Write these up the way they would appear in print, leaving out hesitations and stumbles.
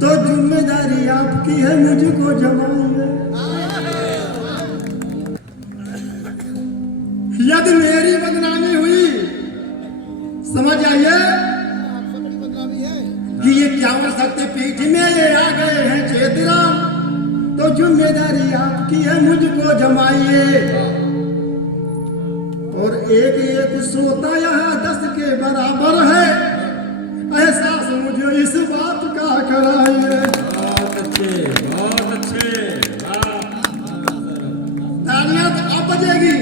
तो जिम्मेदारी आपकी है, मुझको जमाइए। यदि मेरी बदनामी हुई, समझ आइए कि ये 51 शक्तिपीठ में ये आ गए हैं चेतराम, तो जिम्मेदारी आपकी है, मुझको जमाइए। और एक एक श्रोता यहाँ 10 के बराबर है, एहसास मुझे इस बात का कराइए। बहुत अच्छे, बहुत अच्छे। तालियां तो अब बजेगी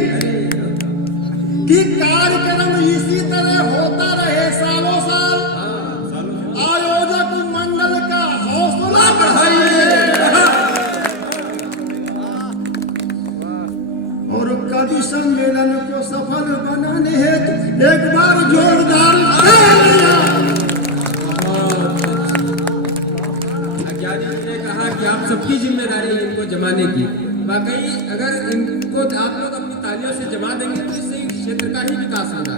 कि कार्यक्रम इसी तरह होता रहे सालों साल। आयोजक मंडल का हौसला बढ़ाइए और कवि सम्मेलन को सफल बनाने हेतु एक बार जोरदार अज्ञानी जी ने कहा कि आप सबकी जिम्मेदारी है इनको जमाने की। वाकई अगर इनको आप लोग अपनी तालियों से जमा देंगे तो इससे क्षेत्र का ही विकास होगा।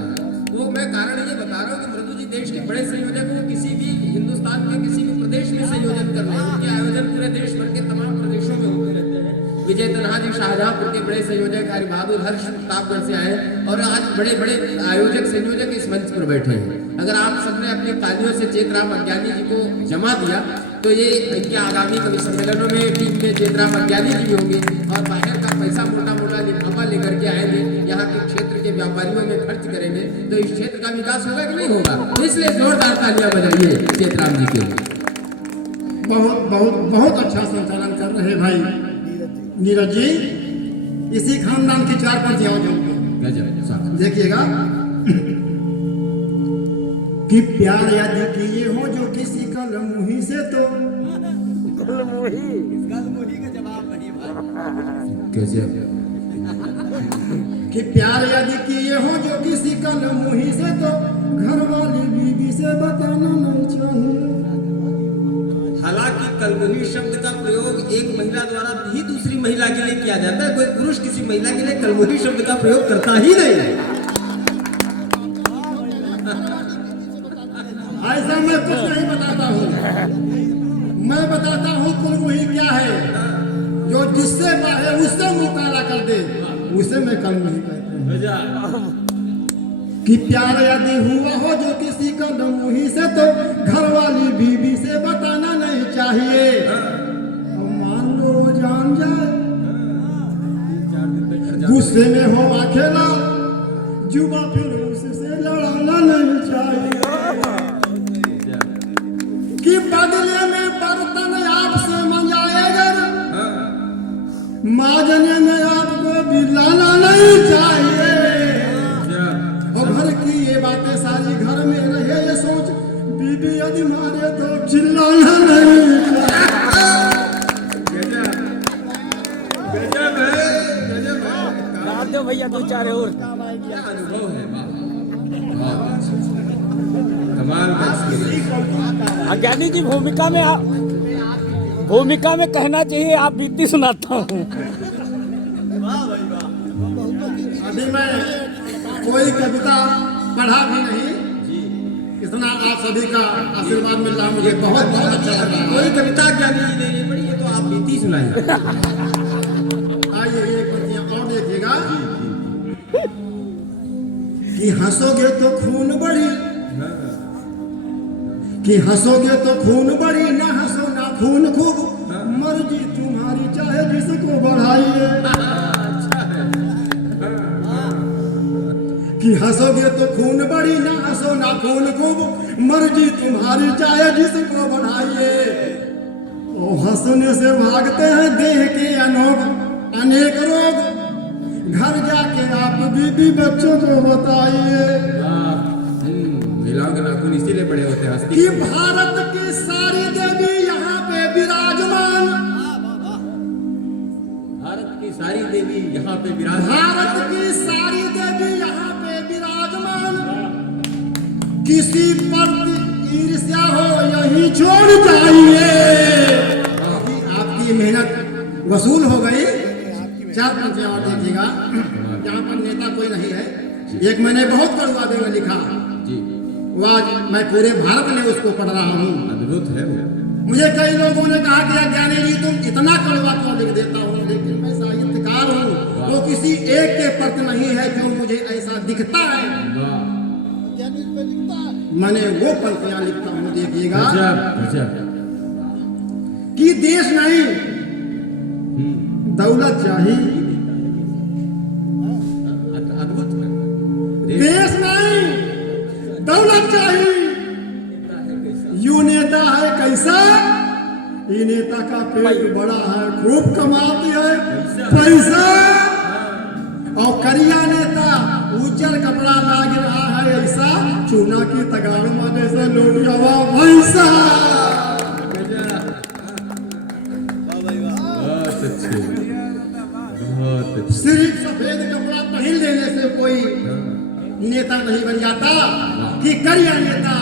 तो मैं कारण ये बता रहा हूँ कि मृदु जी देश के बड़े संयोजक हैं, किसी भी हिंदुस्तान के किसी भी प्रदेश में संयोजन कर रहे हैं। उनके आयोजन पूरे देश भर के तमाम प्रदेशों में होते रहते हैं। विजय तन्हा जी शाहजहांपुर के बड़े संयोजक, हरि बहादुर हर्ष प्रतापगढ़ से आए और आज बड़े बड़े आयोजक संयोजक इस मंच पर बैठे हैं। अगर आप सबने अपनी तालियों से चेतराम अज्ञानी जी को जमा दिया तो ये इनके आगामी कवि सम्मेलनों में टीम में चेतराम अज्ञानी जी भी होंगे और बाहर का पैसा मोटा मोटा लिफाफा लेकर के आएंगे, यहाँ के क्षेत्र के व्यापारियों में खर्च करेंगे, तो इस क्षेत्र का विकास होगा कि नहीं होगा। इसलिए जोरदार तालियां बजाइए चेतराम जी के लिए। बहुत बहुत बहुत अच्छा संचालन कर रहे भाई नीरज जी। इसी खानदान की 4 पंक्तियां जो देखिएगा कि प्यार यदि किए हो जो किसी कलमुही से, तो कलमुही का जवाब नहीं कैसे कि प्यार यदि किए हो जो किसी कलमुही से, तो घर वाली बीबी से बताना नहीं चाहिए। हालांकि कलमुही शब्द का प्रयोग एक महिला द्वारा भी दूसरी महिला के लिए किया जाता है। कोई पुरुष किसी महिला के लिए कलमुही शब्द का प्रयोग करता ही नहीं। ऐसा मैं कुछ नहीं बताता हूँ, मैं बताता हूँ कलमुही क्या है। जो जिससे बाहे उससे मुंह काला कर दे, उसे मैं कलमुही कहता हूँ। कि प्यार यदि हुआ हो जो किसी कलमुही से, तो घर वाली बीबी से बताना नहीं चाहिए। मान लो जान जाए, गुस्से में हो अकेला, जुबा फिर उससे लड़ाना नहीं चाहिए। कि बदले में बर्तन आपसे मंगाएगा, माजने में आपको भी लाना नहीं चाहिए। और घर की ये बातें सारी घर में रहे, ये सोच बीबी यदि मारे तो चिल्लाना नहीं चाहिए। भैया 2-4 और अनुभव है। कमाल का एक्सपीरियंस। अज्ञानी जी भूमिका में कहना चाहिए, आप बीती सुनाता हूँ। अभी मैं कोई कविता पढ़ा भी नहीं, इतना आप सभी का आशीर्वाद मिल रहा, मुझे बहुत बहुत अच्छा लग रहा है। कोई कविता अज्ञानी जी ने नहीं पढ़ी, ये तो आप बीती सुनाइए। आइए एक पंक्तियां और देखिएगा कि हंसोगे तो खून बड़ी, कि हंसोगे तो खून बड़ी, ना हंसो ना खून खूब, मर्जी तुम्हारी चाहे जिसको बढ़ाइए। कि हंसोगे तो खून बड़ी, ना हंसो ना खून खूब, मर्जी तुम्हारी चाहे जिसको बढ़ाइए। ओ हंसने से भागते हैं देह के अनेक रोग, घर जाके आप बीबी बच्चों को बताइए। महिलाओं के नाखून इसीलिए बड़े होते हैं। कि भारत की सारी देवी यहाँ पे विराजमान, भारत की सारी देवी यहाँ पे विराजमान, भारत की सारी देवी यहाँ पे विराजमान। किसी पर ईर्ष्या हो यही छोड़ जाइए। आपकी मेहनत वसूल हो गई। 4 पंक्तियां और देखिएगा, यहाँ पर नेता कोई नहीं है। एक मैंने बहुत कड़वा में लिखा, जी वो आज मैं पूरे भारत में उसको पढ़ रहा हूँ। अद्भुत है वो। मुझे कई लोगों ने कहा कि ज्ञानी जी तुम इतना कड़वा क्यों लिख देता हूँ, लेकिन मैं साहित्यकार हूँ, वो किसी एक के प्रति नहीं है जो मुझे ऐसा दिखता है, मैंने वो पंक्तियां लिखता हूँ। देखिएगा कि देश नहीं दौलत चाहिए, अद्भुत है। देश नहीं दौलत चाहिए, यू नेता है कैसा, ये नेता का पेट बड़ा है, खूब कमाती है पैसा, और करिया नेता उज्जर कपड़ा लाग रहा है ऐसा, चूना की तगाड़ में जैसा लोटिया वैसा। सिर्फ सफेद कपड़ा पहन लेने से कोई नेता नहीं बन जाता, कि करिया नेता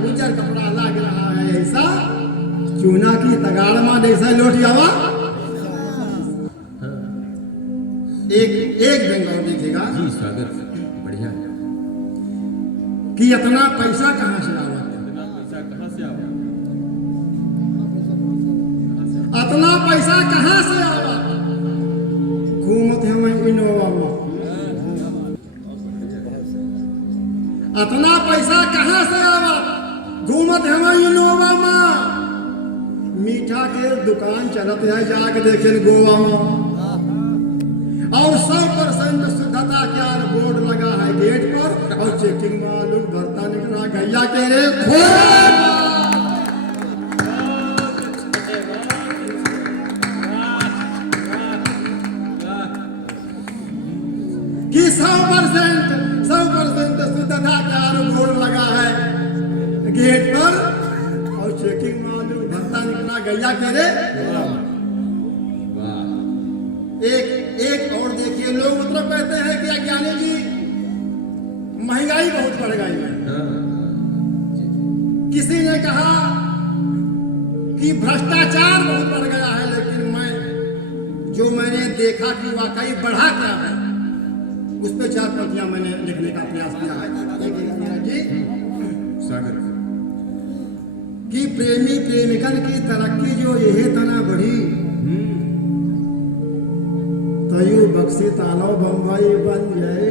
उज्जर कपड़ा लाग रहा है ऐसा, चूना की तगाड़ में जैसा लोटियावा। एक बेंगौर देखिएगा जी, स्वागत बढ़िया। कि इतना पैसा कहाँ से आवा, इतना पैसा कहाँ से आवा, घूमत हमें इनोवा में, इतना पैसा कहाँ से आवा, घूमत हमें इनोवा में, मीठा के दुकान चलत है जाके देखें गोवा में, और 100% शुद्धता क्या बोर्ड लगा है गेट पर, और चेकिंग मालूम भरता निकला गैया के रे कि 100% शुद्धता क्या बोर्ड लगा है गेट पर, और चेकिंग मालूम भरता निकला गैया के रे। एक और देखिए, लोग मतलब कहते हैं कि ज्ञानी जी महंगाई बहुत बढ़ गई है, किसी ने कहा कि भ्रष्टाचार बहुत बढ़ गया है, लेकिन मैंने देखा कि वाकई बढ़ा क्या है, उस पर 4 पंक्तियां मैंने लिखने का प्रयास किया है। जी स्वागत। कि प्रेमी प्रेमिकन की तरक्की जो यही तना बढ़ी, तयू बक्सी तालो बम्बई बन जाए।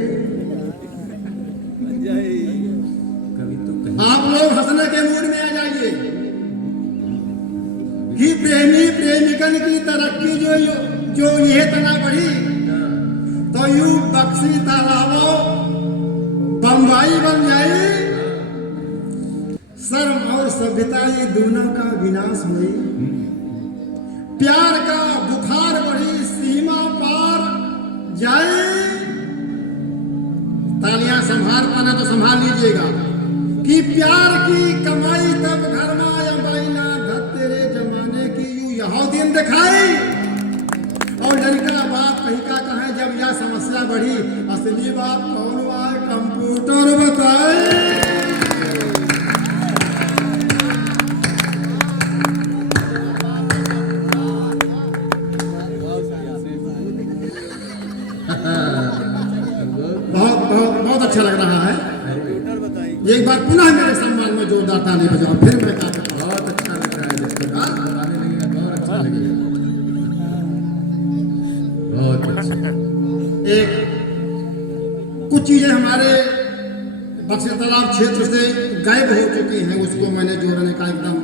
कभी तो आप लोग हंसने के मूड में आ जाइए कि प्रेमी प्रेमिकन की तरक्की जो ये तना बढ़ी, तो यू बक्सी तालाबो बम्बई बन जाए। शर्म और सभ्यता ये दोनों का विनाश हुई, प्यार का बुखार बढ़ी सीमा पार जाए। तालियां संभाल पाना तो संभाल लीजिएगा कि प्यार की कमाई तब घर में ना धत तेरे जमाने की यू यहो दिन दिखाई। और लड़का बात कहीं का कहे जब यह समस्या बढ़ी, असली बात कौन हुआ कंप्यूटर बताए। बहुत अच्छा लग रहा है। एक बार पुनः मेरे सम्मान में जोरदार ताली बजाओ, फिर मैं बहुत अच्छा लग रहा है, बताने लगेगा बहुत अच्छा लगेगा, बहुत अच्छा। एक कुछ चीजें हमारे बक्सर तालाब क्षेत्र से गायब हो चुकी हैं, उसको मैंने जोड़ने का एकदम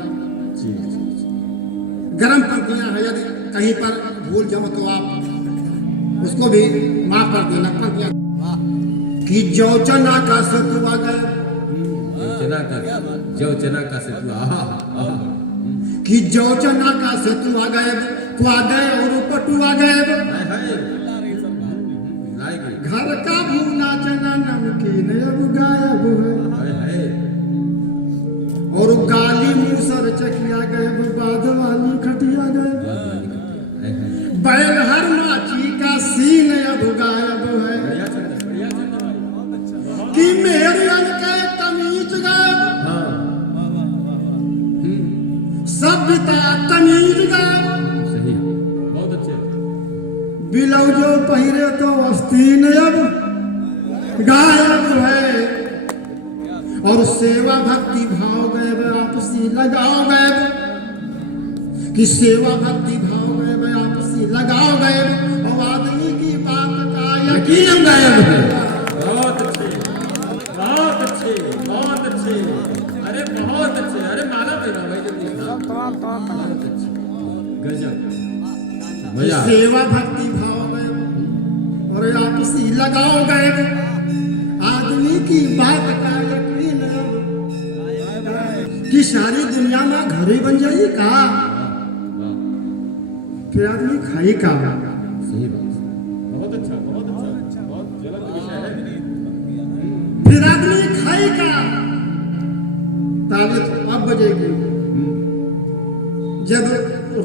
गर्म पंक्तियां हैं, यदि कहीं पर भूल जाओ तो आप उसको भी माफ कर देना। पंक्तियां कि जो चना का सतुआ गए, जो चना का सतुआ, कि जो चना का सतुआ गए, क्वा गए और पटुआ गए, घर का भूना चना नमकीन अब गायब है, और गाली मूसर चकिया गए, बाद वाली खटिया गए, बैल हर नाची का सीन अब गायब है, कि मेरे के तमीज गायब, सभ्यता तमीज गायब, सही, बहुत अच्छे। ब्लाउजो पहिरे तो आस्तीन अब गायब है, और सेवा भक्ति भाव गए, आपसी लगाओ गए, कि सेवा भक्ति भाव में आपसी लगाओ गए और आदमी की बात का यकीन गायब है। बहुत अच्छे, बहुत अच्छे, बहुत अच्छे, अरे बहुत अच्छे, अरे माला दे रहा भाई जल्दी से। बहुत अच्छे, गजब, मजा। सेवा भक्ति भाव में और आपसी लगाओ गए आदमी की बात का यकीन कि सारी दुनिया में घर ही बन जाएगी का, फिर आदमी खाई का। सही बात, बहुत अच्छा, बहुत अच्छा, बहुत ज्वलंत विषय है। फिर आदमी खाई का, ताली तो अब बजेगी जब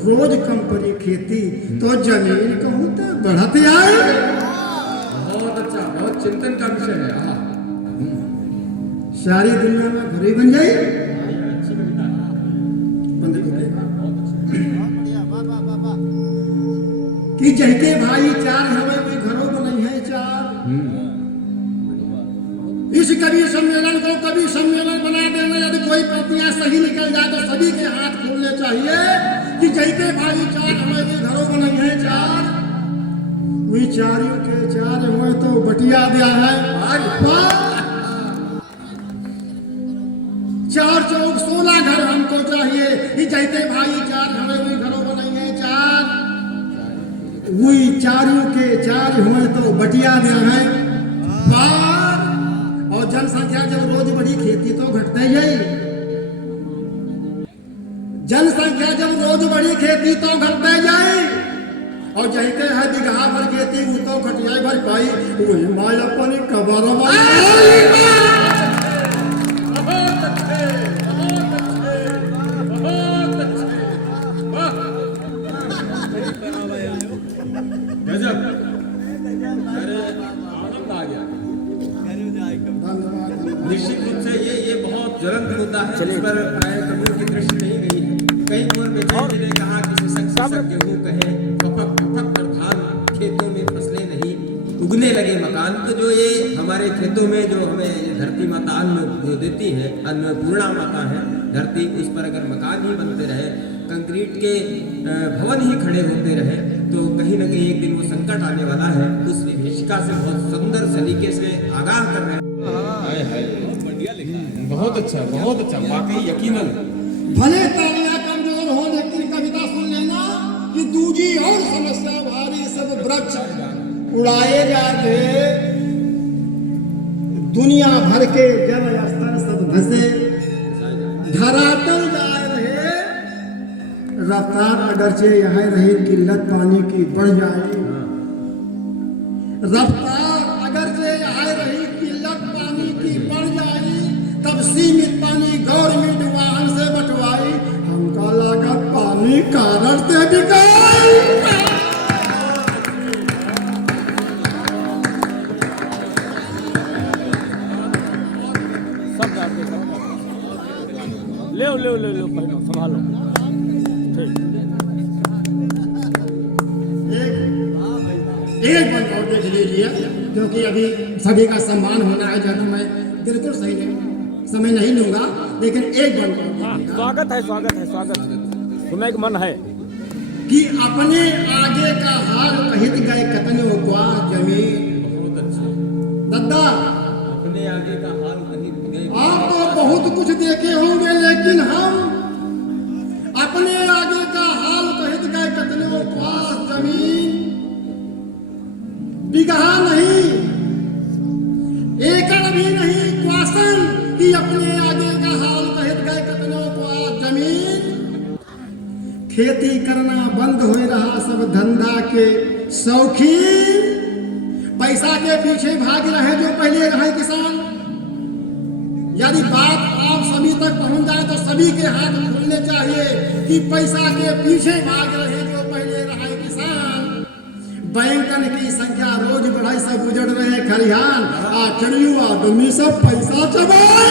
रोज कम पड़ी खेती तो जमीन कहूँ तो बढ़ते आए। बहुत अच्छा, बहुत चिंतन का विषय है। हाँ, सारी दुनिया में घर ही बन जाए। अच्छी कविता है। बंद हो गया वाह कि जहके भाई चार हमें भी घरों बनाई है चार। इस कवि सम्मेलन को कवि सम्मेलन बना देना, यदि कोई प्रतियां सही निकल जाए तो सभी के हाथ खोलने चाहिए कि जहके भाई चार हमें भी घरों बनाई है चार। वही चारियों के चार हुए तो बटिया दिया है चार चौक 16 घर हमको चाहिए। ये जहके भाई चार हमें भी घरों बनाई है चार। वही चारों के चार हुए तो बटिया दिया है पार। और जनसंख्या जब रोज बढ़ी खेती तो घटते ही। जनसंख्या जब रोज बढ़ी खेती तो घटते जाए। और जहते है बिगहा भर खेती वो तो घटिया भर पाई। वही माया पर कबर गजब, अरे आनंद आ गया। निश्चित रूप से ये बहुत ज्वलंत मुद्दा है जिस पर प्राय कवियों की दृष्टि नहीं गई है। कई कुंवर बेचैन जी ने कहा कि सक गेहूं कहे फपक फपक कर धान खेतों में फसलें नहीं उगने लगे मकान। तो जो ये हमारे खेतों में जो हमें ये धरती माता अन्न जो देती है, अन्नपूर्णा माता है धरती, उस पर अगर मकान ही बनते रहे, कंक्रीट के भवन ही खड़े होते रहे तो कहीं न कहीं एक दिन वो संकट आने वाला है। उस विभीषिका से बहुत सुंदर सलीके से आगाह कर रहे हैं। बहुत अच्छा, वाकई यकीनन। भले तालियां कमजोर हो लेकिन कविता सुन लेना कि दूजी और समस्या भारी सब वृक्ष उड़ाए जाते। दुनिया भर के जल स्तर सब धसे धरातल जाए रहे। रफ्तार अगरचे यहाँ रही किल्लत पानी की बढ़ जाए। रफ्तार अगरचे यहाँ रही किल्लत पानी की बढ़ जाए। तब सीमित पानी गवर्नमेंट वाहन से बंटवाई। हमका लागत पानी कारण से बिकाई। सब आपके ले पहले संभालो। एक बात और देख लीजिए क्योंकि अभी सभी का सम्मान होना है। जब मैं बिल्कुल सही नहीं समय नहीं लूंगा लेकिन एक बात हाँ, स्वागत है सुनने का मन है कि अपने आगे का हाल कहित गए कतनो ग्वा जमीन। बहुत अच्छा, दद्दा अपने आगे का हाल कहीं गए। आप तो बहुत कुछ देखे होंगे लेकिन हम अपने आगे का हाल कहित गए कतनो ग्वा जमीन। बिगहा नहीं, एकड़ भी नहीं, क्वासन कि अपने आगे का हाल कहित गए कतनो ग्वा जमीन। खेती करना बंद हो रहा सब धंधा के शौकीन। पैसा के पीछे भाग रहे जो पहले रहे किसान। यदि बात आप सभी तक पहुंच जाए तो सभी के हाथ खुलने चाहिए कि पैसा के पीछे भाग रहे जो पहले रहे किसान। बैंकन की संख्या रोज बढ़ाई सब उजड़ रहे खलिहान। आ चिड़ियों आदमी सब पैसा चबाए।